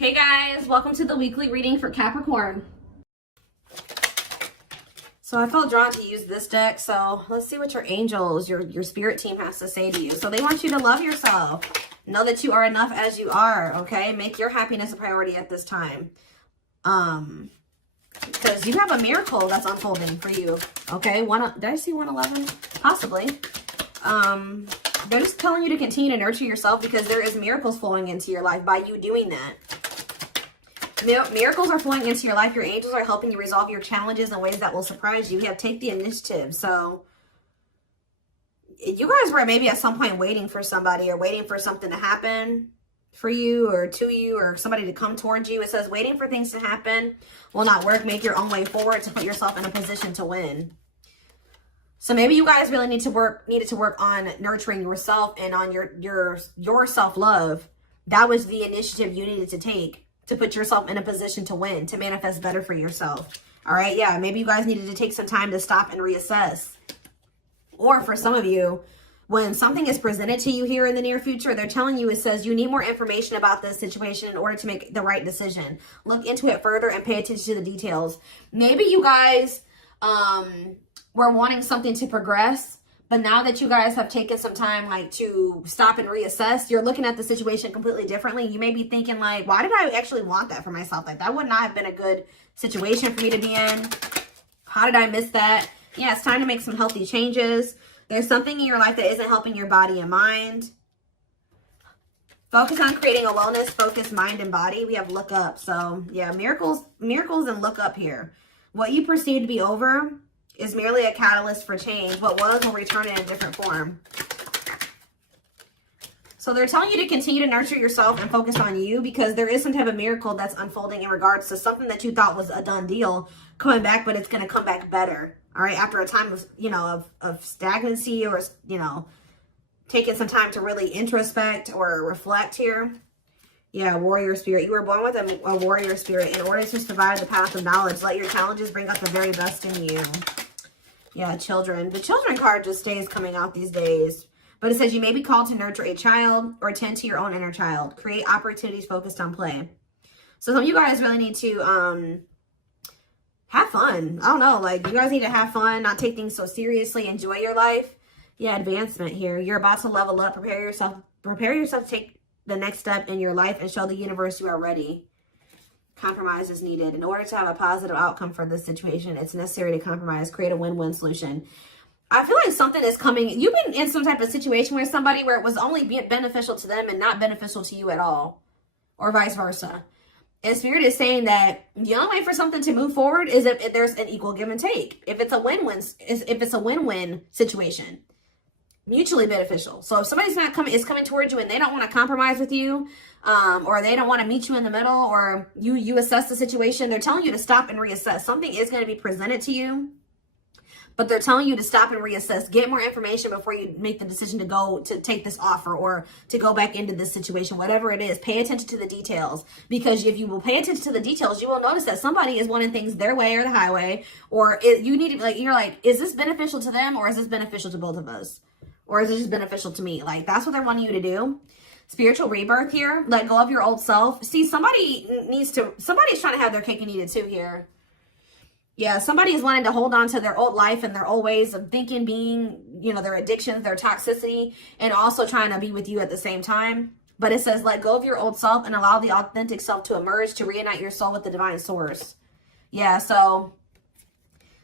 Hey guys, welcome to the weekly reading for Capricorn. So I felt drawn to use this deck, so let's see what your angels, your spirit team has to say to you. So they want you to love yourself. Know that you are enough as you are, okay? Make your happiness a priority at this time. Because you have a miracle that's unfolding for you, okay? Did I see 111? Possibly. They're just telling you to continue to nurture yourself because there is miracles flowing into your life by you doing that. Miracles are flowing into your life. Your angels are helping you resolve your challenges in ways that will surprise you. You have take the initiative. So you guys were maybe at some point waiting for somebody or waiting for something to happen for you or to you or somebody to come towards you. It says waiting for things to happen will not work. Make your own way forward to put yourself in a position to win. So maybe you guys really needed to work on nurturing yourself and on your self-love. That was the initiative you needed to take to put yourself in a position to win, to manifest better for yourself. All right, yeah, maybe you guys needed to take some time to stop and reassess. Or for some of you, when something is presented to you here in the near future, they're telling you, it says you need more information about this situation in order to make the right decision. Look into it further and pay attention to the details. Maybe you guys were wanting something to progress, but now that you guys have taken some time like to stop and reassess, you're looking at the situation completely differently. You may be thinking like, why did I actually want that for myself? Like that would not have been a good situation for me to be in. How did I miss that? Yeah, it's time to make some healthy changes. There's something in your life that isn't helping your body and mind. Focus on creating a wellness-focused mind and body. We have look up. So yeah, miracles and look up here. What you perceive to be over is merely a catalyst for change. What was will return in a different form. So they're telling you to continue to nurture yourself and focus on you because there is some type of miracle that's unfolding in regards to something that you thought was a done deal coming back, but it's going to come back better. All right. After a time of, of stagnancy or, taking some time to really introspect or reflect here. Yeah, warrior spirit. You were born with a warrior spirit. In order to survive the path of knowledge, let your challenges bring out the very best in you. Yeah, children. The children card just stays coming out these days. But it says you may be called to nurture a child or tend to your own inner child. Create opportunities focused on play. So some of you guys really need to have fun. I don't know. Like, you guys need to have fun, not take things so seriously. Enjoy your life. Yeah, advancement here. You're about to level up. Prepare yourself to take the next step in your life and show the universe you are ready. Compromise is needed. In order to have a positive outcome for this situation, it's necessary to compromise, create a win-win solution. I feel like something is coming. You've been in some type of situation where somebody where it was only beneficial to them and not beneficial to you at all, or vice versa. And Spirit is saying that the only way for something to move forward is if there's an equal give and take. If it's a win-win situation. Mutually beneficial. So if somebody's is coming towards you and they don't want to compromise with you, or they don't want to meet you in the middle, or you assess the situation, they're telling you to stop and reassess. Something is going to be presented to you, but they're telling you to stop and reassess. Get more information before you make the decision to take this offer or to go back into this situation. Whatever it is, pay attention to the details, because if you will pay attention to the details, you will notice that somebody is wanting things their way or the highway, or you need to you're like, is this beneficial to them or is this beneficial to both of us? Or is it just beneficial to me? Like, that's what they're wanting you to do. Spiritual rebirth here. Let go of your old self. See, somebody's trying to have their cake and eat it too here. Yeah, somebody is wanting to hold on to their old life and their old ways of thinking, being, their addictions, their toxicity, and also trying to be with you at the same time. But it says, let go of your old self and allow the authentic self to emerge, to reunite your soul with the divine source. Yeah, so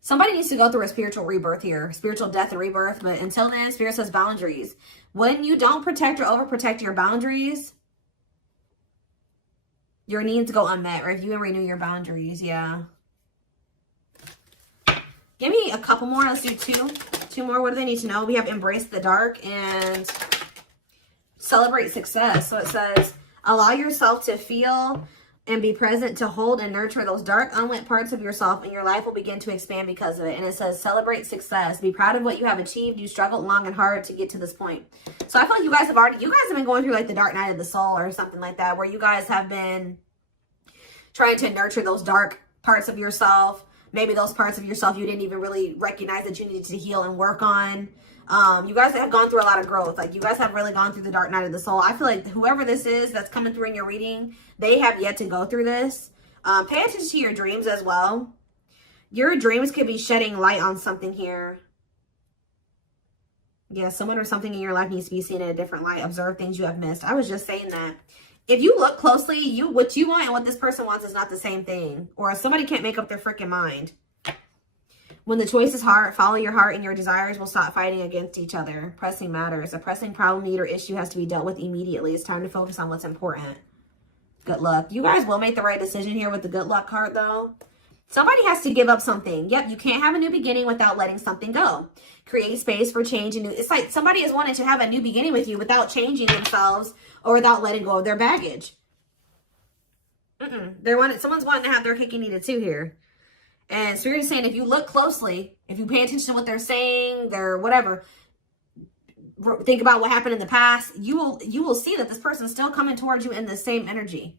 somebody needs to go through a spiritual rebirth here, spiritual death and rebirth. But until then, Spirit says boundaries. When you don't protect or overprotect your boundaries, your needs go unmet. Review and renew your boundaries. Yeah. Give me a couple more. Let's do two more. What do they need to know? We have embrace the dark and celebrate success. So it says, allow yourself to feel and be present to hold and nurture those dark, unlit parts of yourself, and your life will begin to expand because of it. And it says, celebrate success. Be proud of what you have achieved. You struggled long and hard to get to this point. So I feel like you guys have been going through like the dark night of the soul or something like that, where you guys have been trying to nurture those dark parts of yourself. Maybe those parts of yourself you didn't even really recognize that you needed to heal and work on. You guys have gone through a lot of growth. Like, you guys have really gone through the dark night of the soul. I feel like whoever this is that's coming through in your reading, they have yet to go through this. Pay attention to your dreams as well. Your dreams could be shedding light on something here. Yeah, someone or something in your life needs to be seen in a different light. Observe things you have missed. I was just saying that. If you look closely, what you want and what this person wants is not the same thing. Or somebody can't make up their freaking mind. When the choice is hard, follow your heart and your desires will stop fighting against each other. Pressing matters. A pressing problem, need, or issue has to be dealt with immediately. It's time to focus on what's important. Good luck. You guys will make the right decision here with the good luck card, though. Somebody has to give up something. Yep, you can't have a new beginning without letting something go. Create space for change. And it's like somebody is wanting to have a new beginning with you without changing themselves or without letting go of their baggage. Someone's wanting to have their cake and eat it too here. And Spirit is saying, if you look closely, if you pay attention to what they're saying, their whatever, think about what happened in the past, you will see that this person's still coming towards you in the same energy.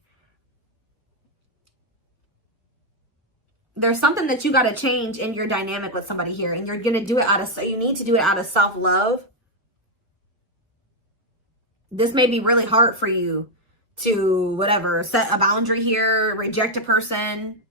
There's something that you got to change in your dynamic with somebody here, and you're going to do it you need to do it out of self-love. This may be really hard for you to, whatever, set a boundary here, reject a person.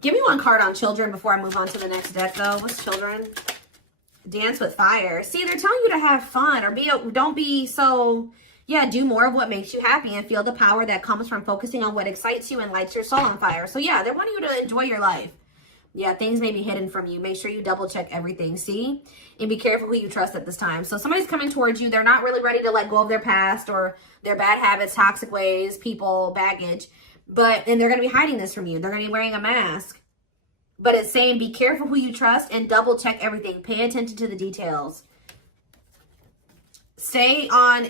Give me one card on children before I move on to the next deck, though. What's children? Dance with fire. See, they're telling you to have fun or don't be so, yeah, do more of what makes you happy and feel the power that comes from focusing on what excites you and lights your soul on fire. So, yeah, they're wanting you to enjoy your life. Yeah, things may be hidden from you. Make sure you double check everything, see? And be careful who you trust at this time. So somebody's coming towards you. They're not really ready to let go of their past or their bad habits, toxic ways, people, baggage. And they're going to be hiding this from you. They're going to be wearing a mask. But it's saying be careful who you trust and double check everything. Pay attention to the details. Stay on,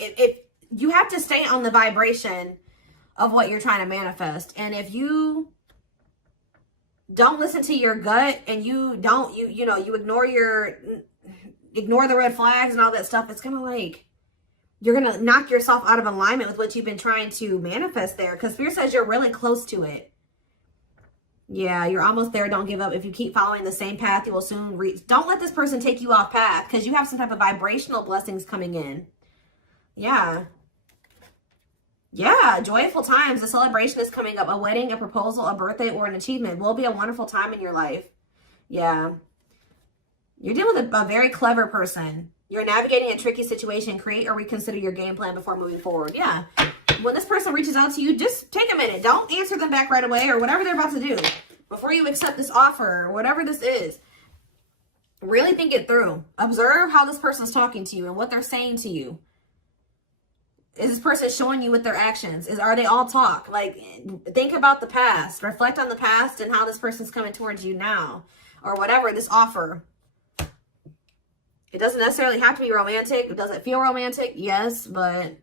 you have to stay on the vibration of what you're trying to manifest. And if you don't listen to your gut and you ignore the red flags and all that stuff, it's going to like, you're going to knock yourself out of alignment with what you've been trying to manifest there. Because Spirit says you're really close to it. Yeah, you're almost there. Don't give up. If you keep following the same path, you will soon reach. Don't let this person take you off path because you have some type of vibrational blessings coming in. Yeah. Yeah, joyful times. A celebration is coming up. A wedding, a proposal, a birthday, or an achievement will be a wonderful time in your life. Yeah. You're dealing with a very clever person. You're navigating a tricky situation. Create or reconsider your game plan before moving forward. Yeah. When this person reaches out to you, just take a minute. Don't answer them back right away or whatever they're about to do. Before you accept this offer or whatever this is, really think it through. Observe how this person's talking to you and what they're saying to you. Is this person showing you with their actions? Are they all talk? Like, think about the past. Reflect on the past and how this person's coming towards you now. Or whatever, this offer. It doesn't necessarily have to be romantic. Does it feel romantic? Yes, but...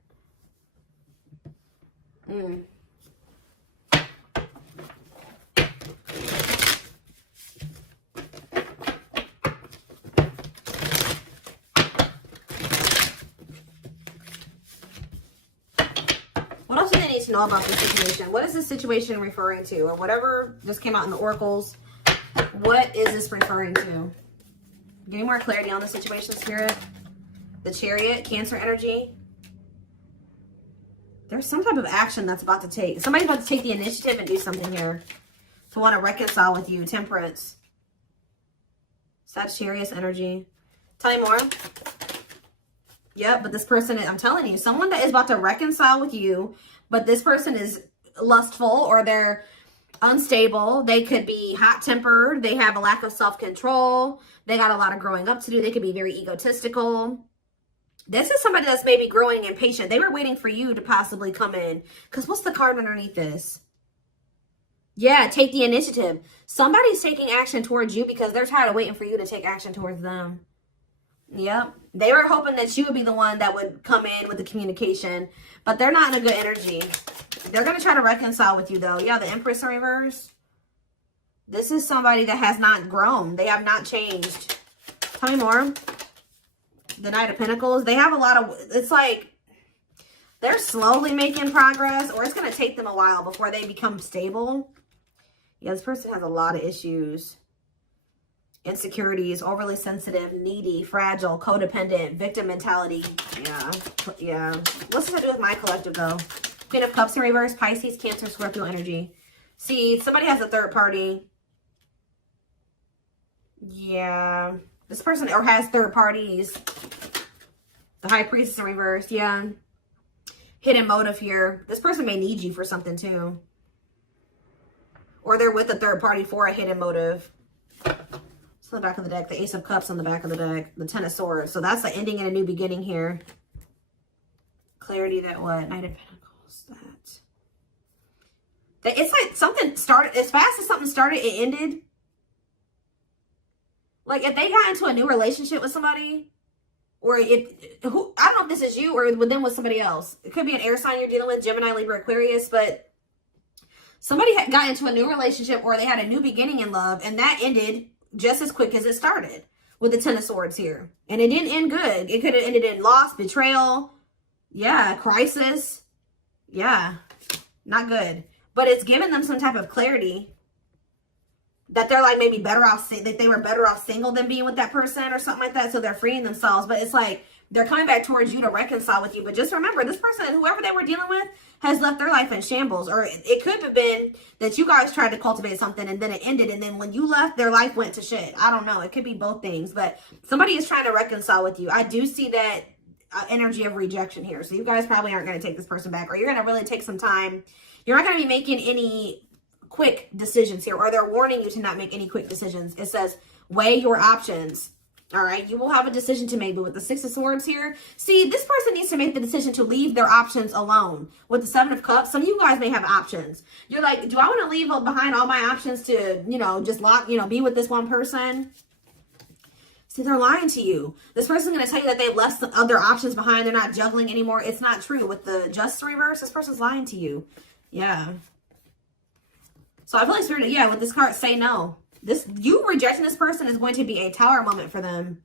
What else do they need to know about this situation? What is this situation referring to? Or whatever just came out in the oracles. What is this referring to? Give me more clarity on the situation, Spirit. The Chariot, Cancer energy. There's some type of action that's about to take. Somebody's about to take the initiative and do something here. To want to reconcile with you. Temperance. Sagittarius energy. Tell me more. Yep, but this person, I'm telling you, someone that is about to reconcile with you, but this person is lustful or they're unstable. They could be hot-tempered. They have a lack of self-control. They got a lot of growing up to do. They could be very egotistical. This is somebody that's maybe growing impatient. They were waiting for you to possibly come in. Because what's the card underneath this? Yeah, take the initiative. Somebody's taking action towards you because they're tired of waiting for you to take action towards them. Yep. They were hoping that you would be the one that would come in with the communication. But they're not in a good energy. They're going to try to reconcile with you, though. Yeah, the Empress in reverse. This is somebody that has not grown. They have not changed. Tell me more. The Knight of Pentacles. They have a lot of... It's like... They're slowly making progress, or it's going to take them a while before they become stable. Yeah, this person has a lot of issues. Insecurities, overly sensitive, needy, fragile, codependent, victim mentality. Yeah. What's this to do with my collective, though? Queen of Cups in reverse, Pisces, Cancer, Scorpio energy. See, somebody has a third party. Yeah. This person or has third parties. The High Priestess in reverse. Yeah. Hidden motive here. This person may need you for something too. Or they're with a third party for a hidden motive. It's on the back of the deck. The Ace of Cups on the back of the deck. The Ten of Swords. So that's the ending and a new beginning here. Clarity that what? Knight of Pentacles. That. It's like something started. As fast as something started, it ended. Like if they got into a new relationship with somebody, or I don't know if this is you or with them with somebody else. It could be an air sign you're dealing with, Gemini, Libra, Aquarius, but somebody got into a new relationship or they had a new beginning in love, and that ended just as quick as it started with the Ten of Swords here. And it didn't end good. It could have ended in loss, betrayal, yeah, crisis. Yeah, not good. But it's given them some type of clarity that they're like maybe better off, that they were better off single than being with that person or something like that. So they're freeing themselves. But it's like they're coming back towards you to reconcile with you. But just remember, this person, whoever they were dealing with, has left their life in shambles. Or it could have been that you guys tried to cultivate something and then it ended. And then when you left, their life went to shit. I don't know. It could be both things. But somebody is trying to reconcile with you. I do see that energy of rejection here. So you guys probably aren't going to take this person back. Or you're going to really take some time. You're not going to be making any quick decisions here, or they're warning you to not make any quick decisions. It says weigh your options. All right, you will have a decision to make. But with the Six of Swords here, see, this person needs to make the decision to leave their options alone. With the Seven of Cups, some of you guys may have options. You're like, do I want to leave behind all my options to, just be with this one person? See, they're lying to you. This person's going to tell you that they've left some other options behind. They're not juggling anymore. It's not true. With the Justice reverse, this person's lying to you. Yeah. So I feel like Spirit, yeah, with this card, say no. You rejecting this person is going to be a tower moment for them.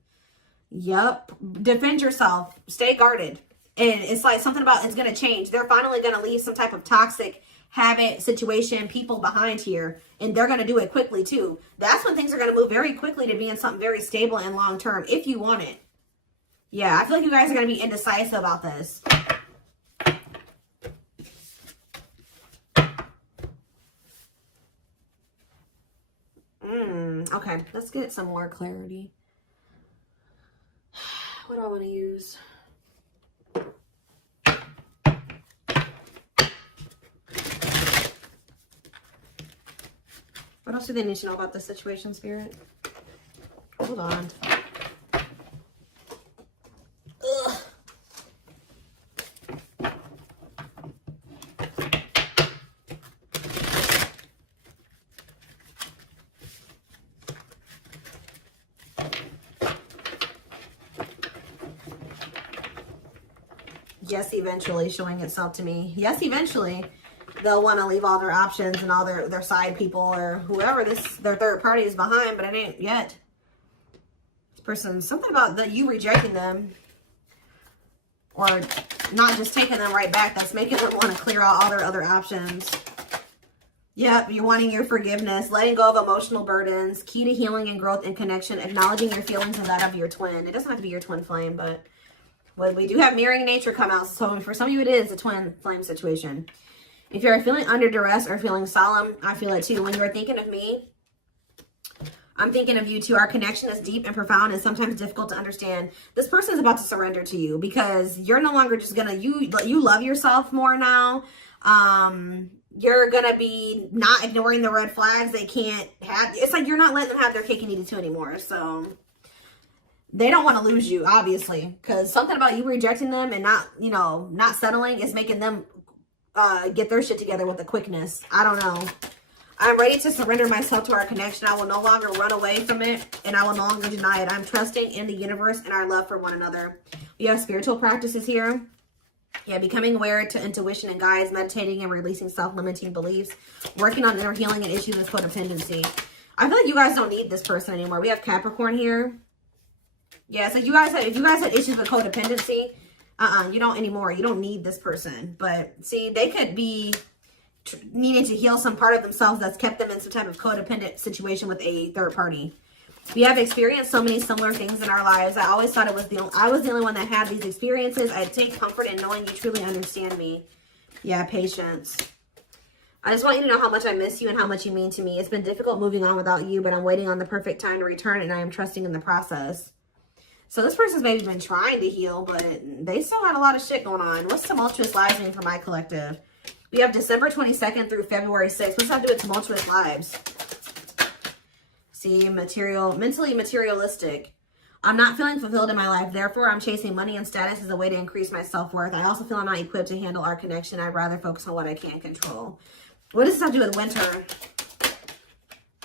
Yep. Defend yourself. Stay guarded. And it's like something about it's going to change. They're finally going to leave some type of toxic habit, situation, people behind here. And they're going to do it quickly too. That's when things are going to move very quickly to being something very stable and long term if you want it. Yeah, I feel like you guys are going to be indecisive about this. Okay, let's get some more clarity. What do I want to use? What else do they need to know about this situation, Spirit? Hold on. Ugh. Yes, eventually showing itself to me. Yes, eventually they'll want to leave all their options and all their side people or whoever their third party is behind, but it ain't yet. This person, something about you rejecting them or not just taking them right back, that's making them want to clear out all their other options. Yep, you're wanting your forgiveness, letting go of emotional burdens, key to healing and growth and connection, acknowledging your feelings and that of your twin. It doesn't have to be your twin flame, but well, we do have mirroring nature come out. So for some of you, it is a twin flame situation. If you're feeling under duress or feeling solemn, I feel it too. When you're thinking of me, I'm thinking of you too. Our connection is deep and profound and sometimes difficult to understand. This person is about to surrender to you because you're no longer just gonna, you love yourself more now. You're gonna be not ignoring the red flags they can't have. It's like you're not letting them have their cake and eat it too anymore. So they don't want to lose you, obviously, because something about you rejecting them and not settling is making them get their shit together with a quickness. I don't know. I'm ready to surrender myself to our connection. I will no longer run away from it, and I will no longer deny it. I'm trusting in the universe and our love for one another. We have spiritual practices here. Yeah, becoming aware to intuition and guides, meditating and releasing self-limiting beliefs, working on inner healing and issues with codependency. I feel like you guys don't need this person anymore. We have Capricorn here. Yeah, so if you guys had issues with codependency, You don't anymore. You don't need this person. But see, they could be needing to heal some part of themselves that's kept them in some type of codependent situation with a third party. We have experienced so many similar things in our lives. I always thought I was the only one that had these experiences. I take comfort in knowing you truly understand me. Yeah, patience. I just want you to know how much I miss you and how much you mean to me. It's been difficult moving on without you, but I'm waiting on the perfect time to return, and I am trusting in the process. So this person's maybe been trying to heal, but they still had a lot of shit going on. What's tumultuous lives mean for my collective? We have December 22nd through February 6th. What's that to do with tumultuous lives? See, mentally materialistic. I'm not feeling fulfilled in my life. Therefore, I'm chasing money and status as a way to increase my self-worth. I also feel I'm not equipped to handle our connection. I'd rather focus on what I can control. What does this have to do with winter?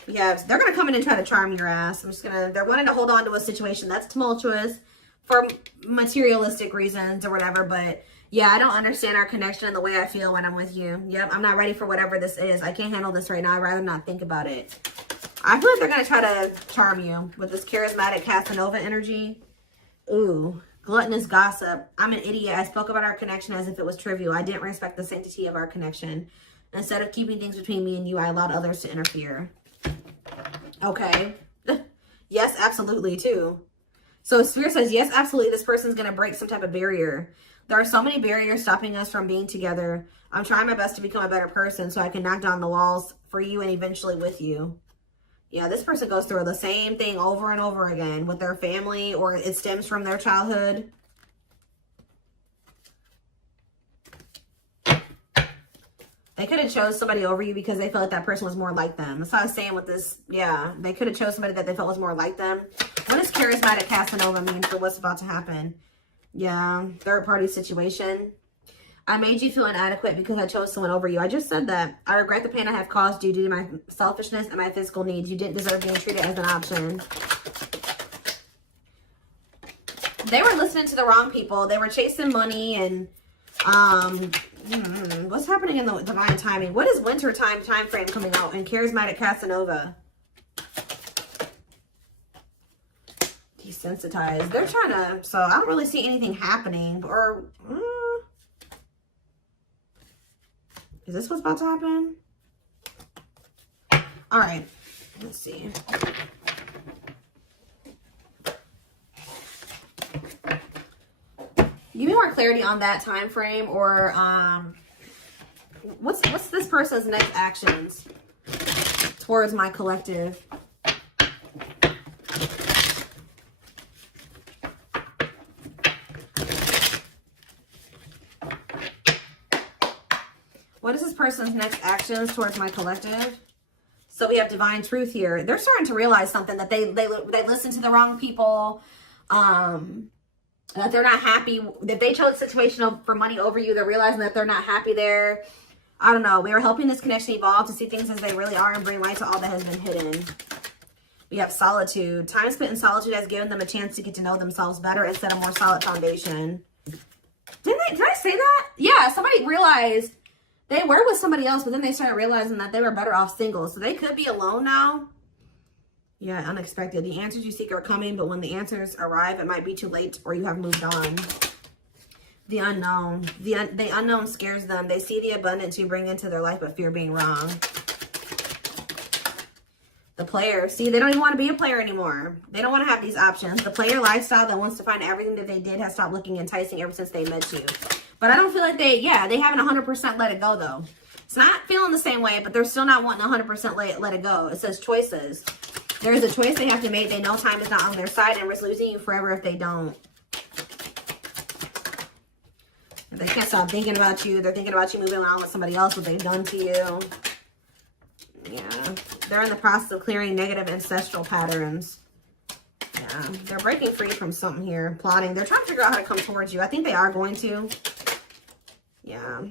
Yeah, they're going to come in and try to charm your ass. They're wanting to hold on to a situation that's tumultuous for materialistic reasons or whatever. But yeah, I don't understand our connection and the way I feel when I'm with you. Yep, I'm not ready for whatever this is. I can't handle this right now. I'd rather not think about it. I feel like they're going to try to charm you with this charismatic Casanova energy. Ooh, gluttonous gossip. I'm an idiot. I spoke about our connection as if it was trivial. I didn't respect the sanctity of our connection. Instead of keeping things between me and you, I allowed others to interfere. Okay. Yes, absolutely, too. So Spirit says, yes, absolutely, this person's going to break some type of barrier. There are so many barriers stopping us from being together. I'm trying my best to become a better person so I can knock down the walls for you and eventually with you. Yeah, this person goes through the same thing over and over again with their family, or it stems from their childhood. They could have chose somebody over you because they felt like that person was more like them. That's what I was saying with this. Yeah, they could have chose somebody that they felt was more like them. What does charismatic Casanova mean for what's about to happen? Yeah, third party situation. I made you feel inadequate because I chose someone over you. I just said that. I regret the pain I have caused you due to my selfishness and my physical needs. You didn't deserve being treated as an option. They were listening to the wrong people. They were chasing money and what's happening in the divine timing? What is winter time frame coming out in charismatic Casanova? Desensitized. They're trying to, so I don't really see anything happening. Or is this what's about to happen? All right, let's see. Give me more clarity on that time frame, or what's this person's next actions towards my collective? What is this person's next actions towards my collective? So we have divine truth here. They're starting to realize something, that they listened to the wrong people. That they're not happy, that they chose a situation for money over you. They're realizing that they're not happy there. I don't know. We are helping this connection evolve to see things as they really are and bring light to all that has been hidden. We have solitude. Time spent in solitude has given them a chance to get to know themselves better and set a more solid foundation. Did I say that? Yeah, somebody realized they were with somebody else, but then they started realizing that they were better off single. So they could be alone now. Yeah, unexpected. The answers you seek are coming, but when the answers arrive, it might be too late or you have moved on. The unknown. The unknown scares them. They see the abundance you bring into their life, but fear being wrong. The player. See, they don't even want to be a player anymore. They don't want to have these options. The player lifestyle that wants to find everything that they did has stopped looking enticing ever since they met you. But I don't feel like they haven't 100% let it go, though. It's not feeling the same way, but they're still not wanting 100% let it go. It says choices. There is a choice they have to make. They know time is not on their side and risk losing you forever if they don't. They can't stop thinking about you. They're thinking about you moving on with somebody else, what they've done to you. Yeah. They're in the process of clearing negative ancestral patterns. Yeah. They're breaking free from something here. Plotting. They're trying to figure out how to come towards you. I think they are going to. Yeah.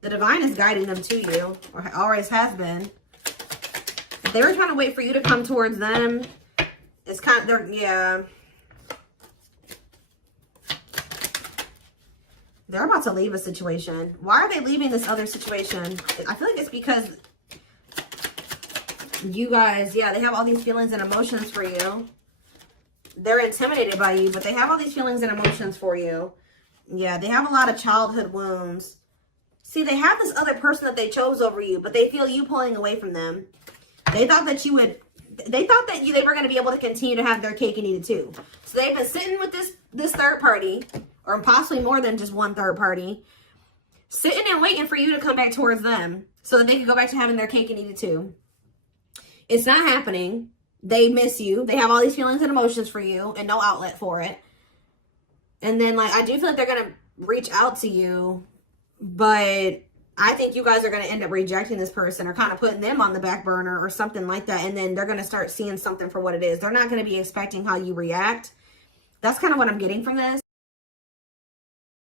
The divine is guiding them to you, or always has been. If they were trying to wait for you to come towards them, it's kind of, yeah. They're about to leave a situation. Why are they leaving this other situation? I feel like it's because you guys, yeah, they have all these feelings and emotions for you. they're intimidated by you, but they have all these feelings and emotions for you. Yeah, they have a lot of childhood wounds. See, they have this other person that they chose over you, but they feel you pulling away from them. They thought that you would, they thought that they were going to be able to continue to have their cake and eat it too. So they've been sitting with this third party, or possibly more than just one third party, sitting and waiting for you to come back towards them so that they can go back to having their cake and eat it too. It's not happening. They miss you. They have all these feelings and emotions for you and no outlet for it. And then, like, I do feel like they're going to reach out to you, but I think you guys are going to end up rejecting this person or kind of putting them on the back burner or something like that. And then they're going to start seeing something for what it is. They're not going to be expecting how you react. That's kind of what I'm getting from this.